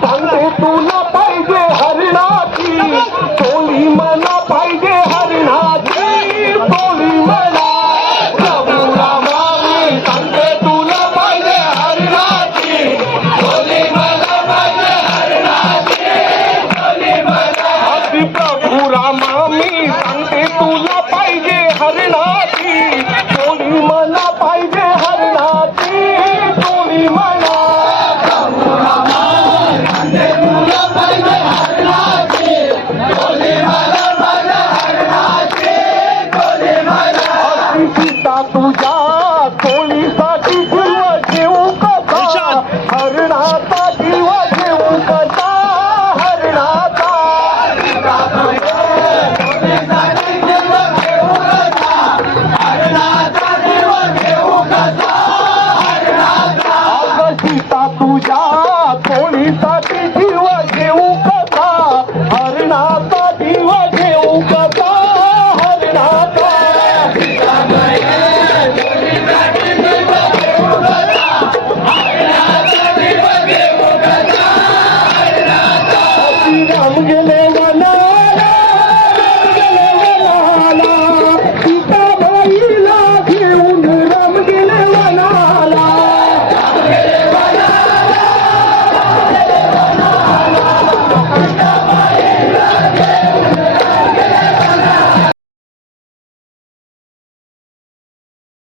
सांगते तुला पाहिजे हरणाची टोळी मला पाहिजे हरणाची टोळी मला प्रभू रामा मी सांगते तुला पाहिजे हरणाची टोळी मला सीता तुझ्या टोळीसाठी जीव घेऊ कसा? हरणाचा जीव घेऊ कसा? हरणाचा सीता तुझ्या जीव ನಮಗೆ